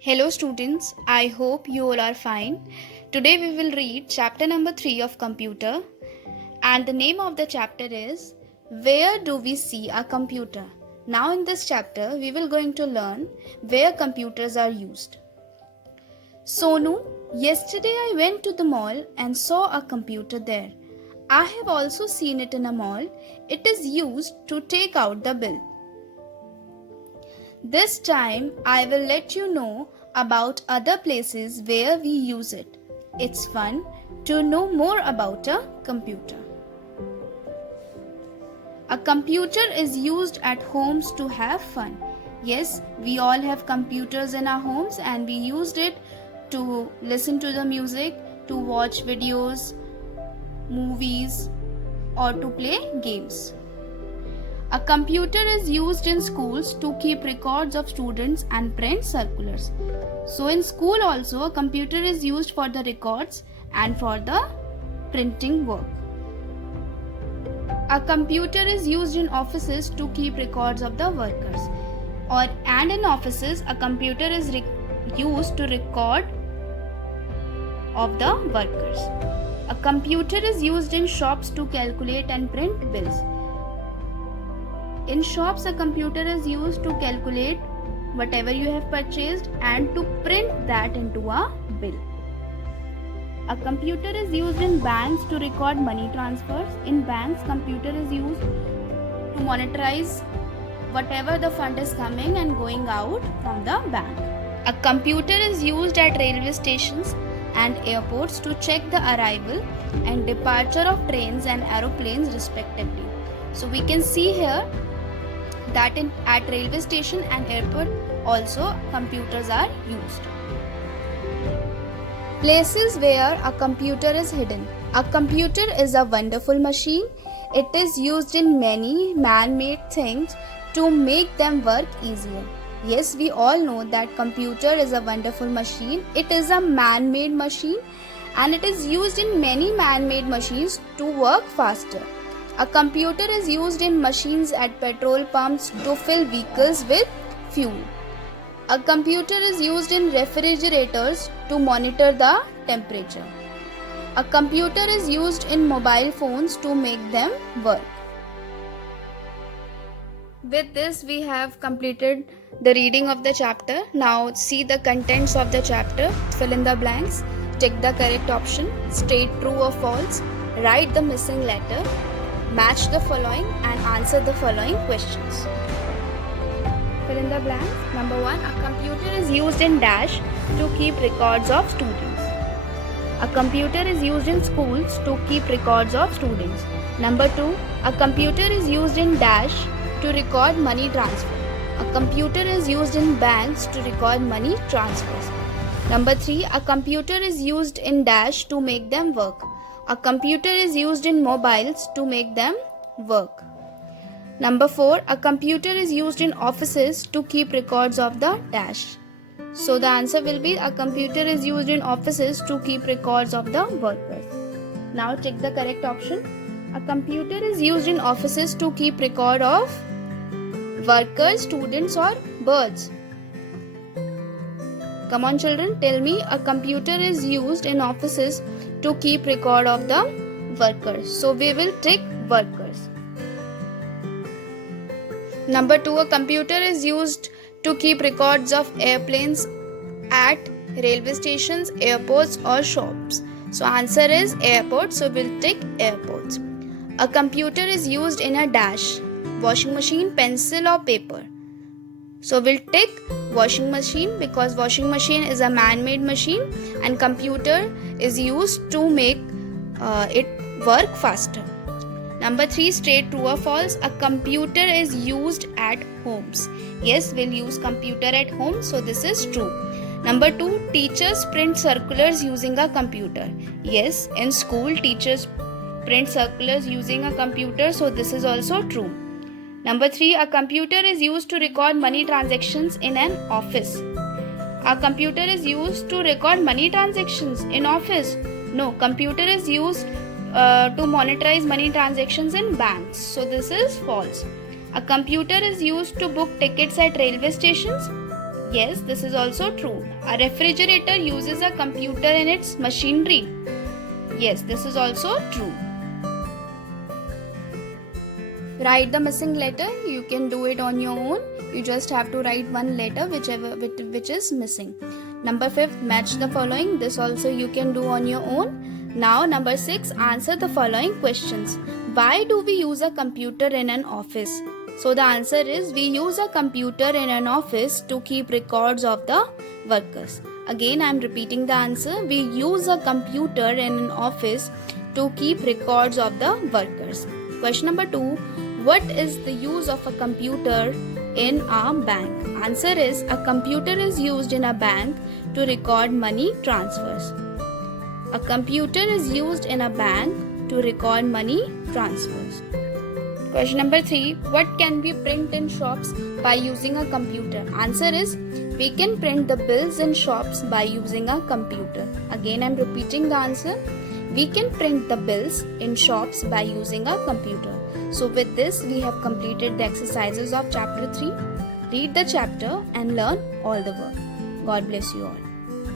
Hello students, I hope you all are fine. Today we will read chapter number 3 of computer, and the name of the chapter is Where do we see a computer? Now in this chapter we will going to learn where computers are used. Sonu, yesterday I went to the mall and saw a computer there. I have also seen it in a mall. It is used to take out the bill. This time I will let you know about other places where we use it. It's fun to know more about a computer. A computer is used at homes to have fun. Yes, we all have computers in our homes and we used it to listen to the music, to watch videos, movies, or to play games. A computer is used in schools to keep records of students and print circulars. So in school also a computer is used for the records and for the printing work. A computer is used in offices to keep records of the workers. And in offices a computer is used to record of the workers. A computer is used in shops to calculate and print bills. In shops, a computer is used to calculate whatever you have purchased and to print that into a bill. A computer is used in banks to record money transfers. In banks, computer is used to monitorize whatever the fund is coming and going out from the bank. A computer is used at railway stations and airports to check the arrival and departure of trains and aeroplanes respectively. So we can see here that at railway station and airport also computers are used. Places where a computer is hidden. A computer is a wonderful machine. It is used in many man-made things to make them work easier. Yes, we all know that computer is a wonderful machine. It is a man-made machine and it is used in many man-made machines to work faster. A computer is used in machines at petrol pumps to fill vehicles with fuel. A computer is used in refrigerators to monitor the temperature. A computer is used in mobile phones to make them work. With this, we have completed the reading of the chapter. Now see the contents of the chapter, fill in the blanks, tick the correct option, state true or false, write the missing letter, match the following and answer the following questions. Fill in the blanks. Number 1. A computer is used in dash to keep records of students. A computer is used in schools to keep records of students. Number 2. A computer is used in dash to record money transfer. A computer is used in banks to record money transfers. Number 3. A computer is used in dash to make them work. A computer is used in mobiles to make them work. Number 4. A computer is used in offices to keep records of the dash. So the answer will be a computer is used in offices to keep records of the workers. Now check the correct option. A computer is used in offices to keep record of workers, students or birds. Come on children, tell me, a computer is used in offices to keep record of the workers. So we will tick workers. Number 2, a computer is used to keep records of airplanes at railway stations, airports or shops. So answer is airports, so we'll tick airports. A computer is used in a dash, washing machine, pencil or paper. So we'll tick washing machine because washing machine is a man-made machine and computer is used to make it work faster. Number 3, state true or false. A computer is used at homes. Yes, we'll use computer at home, so this is true. Number 2, teachers print circulars using a computer. Yes, in school teachers print circulars using a computer, so this is also true. Number 3, a computer is used to record money transactions in an office. A computer is used to record money transactions in office. No, computer is used to monitorize money transactions in banks. So this is false. A computer is used to book tickets at railway stations. Yes, this is also true. A refrigerator uses a computer in its machinery. Yes, this is also true. Write the missing letter. You can do it on your own. You just have to write one letter which is missing. Number 5, match the following. This also you can do on your own. Now number 6, answer the following questions. Why do we use a computer in an office? So the answer is, we use a computer in an office to keep records of the workers. Again, I am repeating the answer. We use a computer in an office to keep records of the workers. Question number 2. What is the use of a computer in a bank? Answer is, a computer is used in a bank to record money transfers. A computer is used in a bank to record money transfers. Question number 3. What can we print in shops by using a computer? Answer is, we can print the bills in shops by using a computer. Again, I am repeating the answer. We can print the bills in shops by using a computer. So with this, we have completed the exercises of chapter 3. Read the chapter and learn all the work. God bless you all.